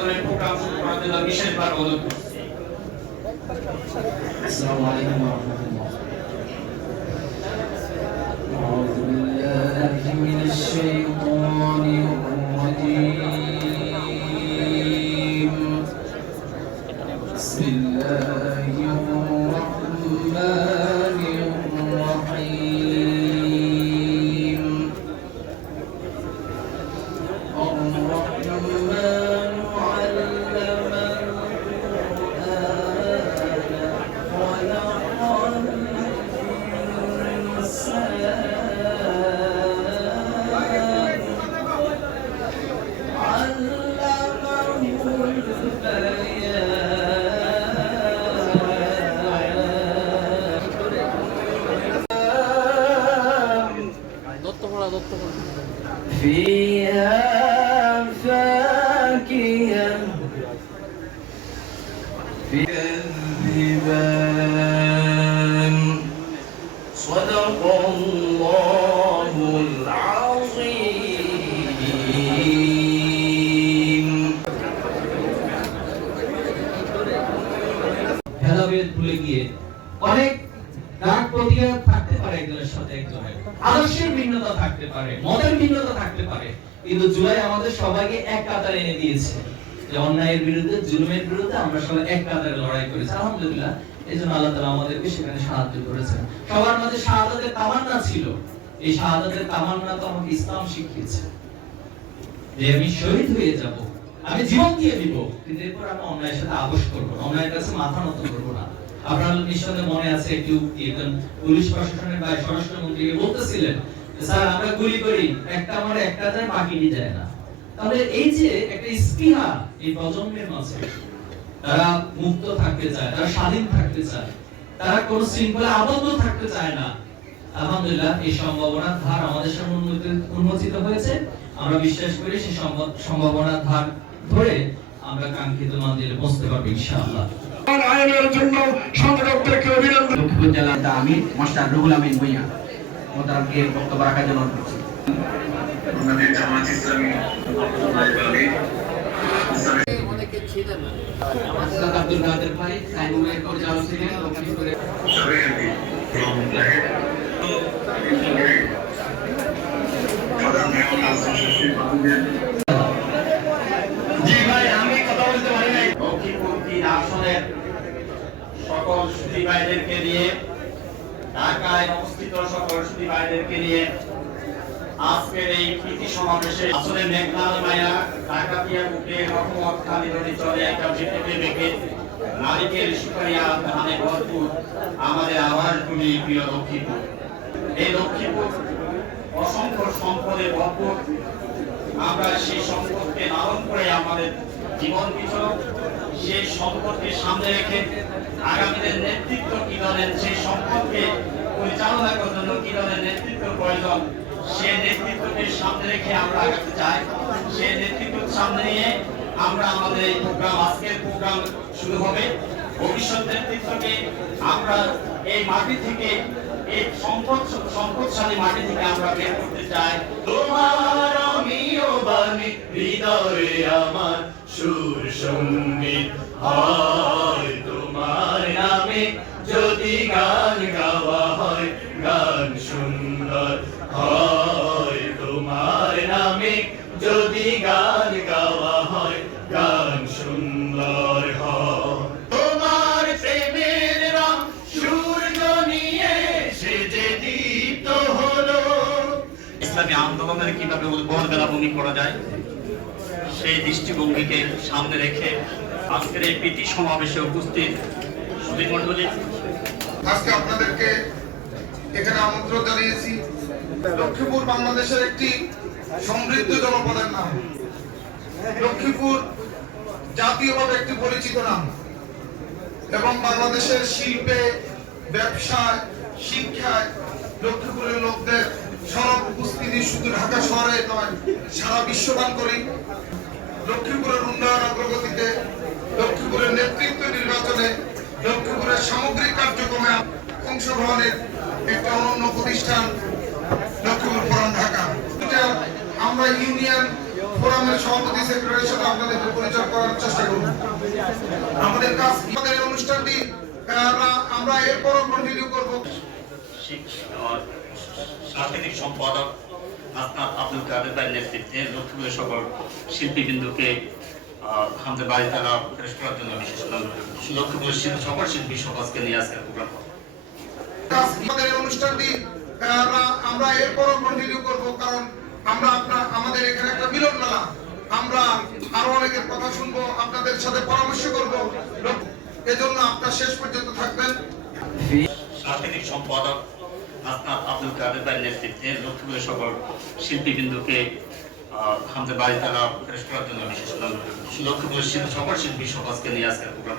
ধরনের প্রোগ্রাম শুরু করার জন্য বিশেষভাবে অনুরোধ করছি। আসসালামু আলাইকুম ওয়া রাহমাতুল্লাহ। فيها فاكهة كذبان صدق الله العظيم ভেদাভেদ ভুলে গিয়ে অনেক রাগ প্রতিঘাত থাকতে পারে একজনের সাথে একজনের। আদর্শের ভিন্নতা থাকতে পারে, মতের ভিন্নতা থাকতে পারে। কিন্তু জুলাই আমাদের সবাইকে এক কাতারে এনে দিয়েছে যে অন্যায়ের বিরুদ্ধে, জুলুমের বিরুদ্ধে আমরা সবাই এক কাতারে লড়াই করেছি। আলহামদুলিল্লাহ এই জন্য আল্লাহ তালা আমাদেরকে সেখানে সাহায্য করেছেন। সবার শাহাদাতের তামান্না ছিল। এই শাহাদাতের তামান্না তো আমাকে ইসলাম শিখিয়েছে যে আমি শহীদ হয়ে যাব, আমি জীবন দিয়ে দিব কিন্তু এরপর আমি অন্যায়ের সাথে আপোষ করব অন্যায়ের কাছে মাথা নত করব না। আপনার নিঃসন্দেহে মনে আছে একটি উক্তি একজন পুলিশ প্রশাসনের বা স্বরাষ্ট্রমন্ত্রীকে বলতেছিলেন, স্যার, আমরা গুলি করি, একটা আমার একটা যায় বাকি নিয়ে যায় না। তাহলে এই যে একটা স্পৃহা এই প্রজন্মের মাঝে, তারা মুক্ত থাকতে চায়, তারা স্বাধীন থাকতে চায়, তারা কোন শৃঙ্খলা আবদ্ধ থাকতে চায় না। আলহামদুলিল্লাহ, এই সম্ভাবনার ধার আমাদের সামনে উন্মোচিত- হয়েছে। আমরা বিশ্বাস করি সেই সম্ভ- সম্ভাবনার ধার ধরে আমরা কাঙ্ক্ষিত মন্দিরে পৌঁছতে পারব ইনশাআল্লাহ। আইনের জন্য সংগঠকদেরকে অভিনন্দন। লক্ষ্মীপুর জেলার দা মাস্টার রুহুল আমিন ভুইয়া। মোতারামকে বক্তব্য রাখার জন্য অনুরোধ করছি। আমাদের জামাত ইসলামী আসাদ আব্দুল কাদের ভাই সাইনুমের পরিচালক ছিলেন। লক্ষ্মীপুরের জি ভাই আমি কথা বলতে পারি নাই লক্ষ্মীপুর তিন সকল সুদী ভাইদেরকে নিয়ে ঢাকায় অবস্থিত সকল সুদী ভাইদেরকে নিয়ে আজকের এই প্রীতি সমাবেশে আসলে মেঘনাল মায়া ঢাকা দিয়া বুকে রহমত খালি নদী চলে একটা বিপদে বেঁকে নারিকেল সুপারিয়া ধানে ভরপুর, আমাদের আবার তুমি প্রিয় লক্ষ্মীপুর। এই লক্ষ্মীপুর অসংখ্য সম্পদে ভরপুর। আমরা সেই সম্পদকে লালন করে আমাদের জীবন বিচরণ সেই সম্পদকে সামনে রেখে আগামীদের নেতৃত্ব কি ধরনের সেই সম্পদকে পরিচালনা করার জন্য কি ধরনের নেতৃত্ব প্রয়োজন সেই নেতৃত্বকে সামনে রেখে আমরা আগাতে চাই। সেই নেতৃত্ব সামনে নিয়ে আমরা আমাদের এই প্রোগ্রাম, আজকের প্রোগ্রাম শুরু হবে। ভবিষ্যৎ নেতৃত্বকে আমরা এই মাটি থেকে, এই সম্পদ, সম্পদশালী মাটি থেকে আমরা বের করতে চাই। তোমার আমিও বাণী, হৃদয়ে আমার সুর সংগীত হয় তোমার নামে যদি গান গাওয়া হয়, গান সুন্দর। হয় তোমার নামে যদি গান গাওয়া হয়, গান সুন্দর হয়। তোমার প্রেমের রং সূর্য নিয়ে সে যে দীপ্ত হলো। ইসলামী আন্দোলনের কীভাবে উদ্ভব বেলাভূমি করা যায়? সেই দৃষ্টিভঙ্গিকে সামনে রেখে আজকের এই প্রীতি সমাবেশে উপস্থিত সুধীমণ্ডলী আজকে আপনাদেরকে এখানে আমন্ত্রণ জানিয়েছি। লক্ষ্মীপুর বাংলাদেশের একটি সমৃদ্ধ জনপদের নাম। লক্ষ্মীপুর জাতীয়ভাবে একটি পরিচিত নাম। এবং বাংলাদেশের শিল্পে, ব্যবসায়, শিক্ষায় লক্ষ্মীপুরের লোকদের সরব উপস্থিতি শুধু ঢাকা শহরে নয়, সারা বিশ্বদান করি। লক্ষ্মীপুরের উন্নয়ন অগ্রগতিতে লক্ষ্মীপুরের নেতৃত্ব নির্বাচনে লক্ষ্মীপুরের সামগ্রিক কার্যক্রমে অংশগ্রহণের একটা অনন্য প্রতিষ্ঠান লক্ষ্মীপুর পুরান ঢাকা। আমরা ইউনিয়ন ফোরামের সভাপতি সেক্রেটারির সাথে আপনাদেরকে পরিচয় করার চেষ্টা করব। আমাদের কাজ আমাদের অনুষ্ঠানটি আমরা- আমরা এরপরও কন্টিনিউ করব। সাংস্কৃতিক সম্পাদক আসনাদ আব্দুল কাদের ভাইয়ের নেতৃত্বে লক্ষ্মীপুরের সকল শিল্পীবৃন্দকে আমাদের বাড়ি তারা প্রকাশ করার জন্য বিশেষ লক্ষ্মীপুরের শিল্পী সকল শিল্পী সমাজকে নিয়ে আজকের প্রোগ্রাম আমাদের এই অনুষ্ঠানটি আমরা- আমরা এরপরও কন্টিনিউ করব কারণ আমরা আপনার আমাদের এখানে একটা মিলন মেলা। আমরা আরও অনেকের কথা শুনব আপনাদের সাথে পরামর্শ করব। এজন্য আপনার শেষ পর্যন্ত থাকবেন। সাংস্কৃতিক সম্পাদক আসনাদ আব্দুল কাদের ভাইয়ের নেতৃত্বে লক্ষ্মীপুরের সকল শিল্পীবৃন্দকে আমাদের বাড়ি তারা প্রেস করার জন্য বিশেষ। লক্ষ্মীপুরের সকল শিল্পী সমাজকে নিয়ে আজকের প্রোগ্রাম